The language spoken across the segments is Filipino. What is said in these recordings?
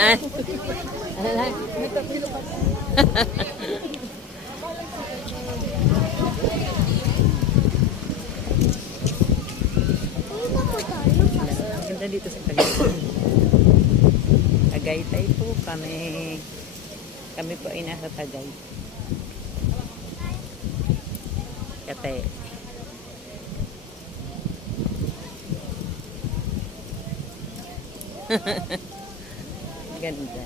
Ah. Ano na? Ganda dito sa Tagaytay. Tagaytay po kami. Kami po ay nasa Tagay. Kate. Ganda.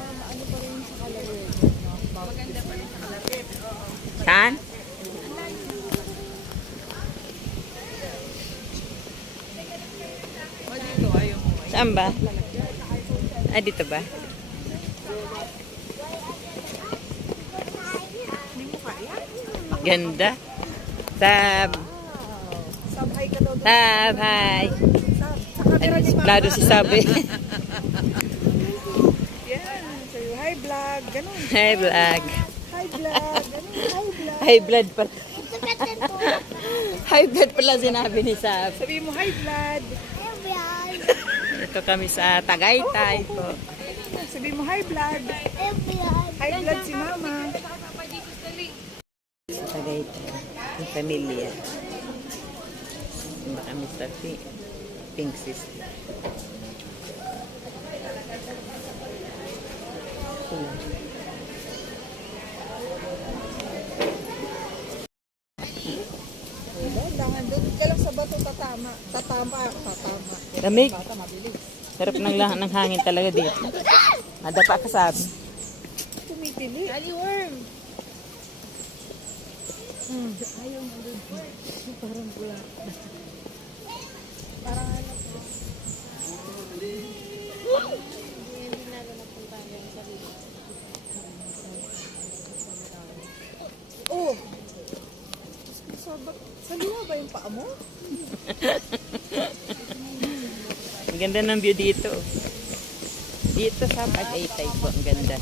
Ano pa rin sa Calaway? Maganda pa rin sa Calaway. Saan? Saan ba? Ah, dito ba? Ganda. Sabhay ka daw. Sabhay. Sa Plado si Sabi. yan. Sa'yo, hi vlog. Ganun. Hi vlog. Hi vlog. Ganun. Hi vlog. High blood pala. High blood pala sinabi ni Sab. Sabi mo, hi vlog. Ito kami sa Tagaytay po. Sabi mo, hi vlog. Hi vlog si mama. Sa Tagaytay. Yung pamilya. Simba kami sa Pink Sister. Dahan doon ka lang sa bato tatama. Tatama. Lamig. Bata mabilis. Sarap ng hangin talaga dito. Madapa ka Sabi. Tumipili. Aliworm. Ayaw mo doon. Parang pula. Parang ano po. Hindi na napunta yung sarili. Oh! Sa liwa ba yung paa mo? Ang ganda ng view dito. Dito sa Tagaytay po. Ang ganda.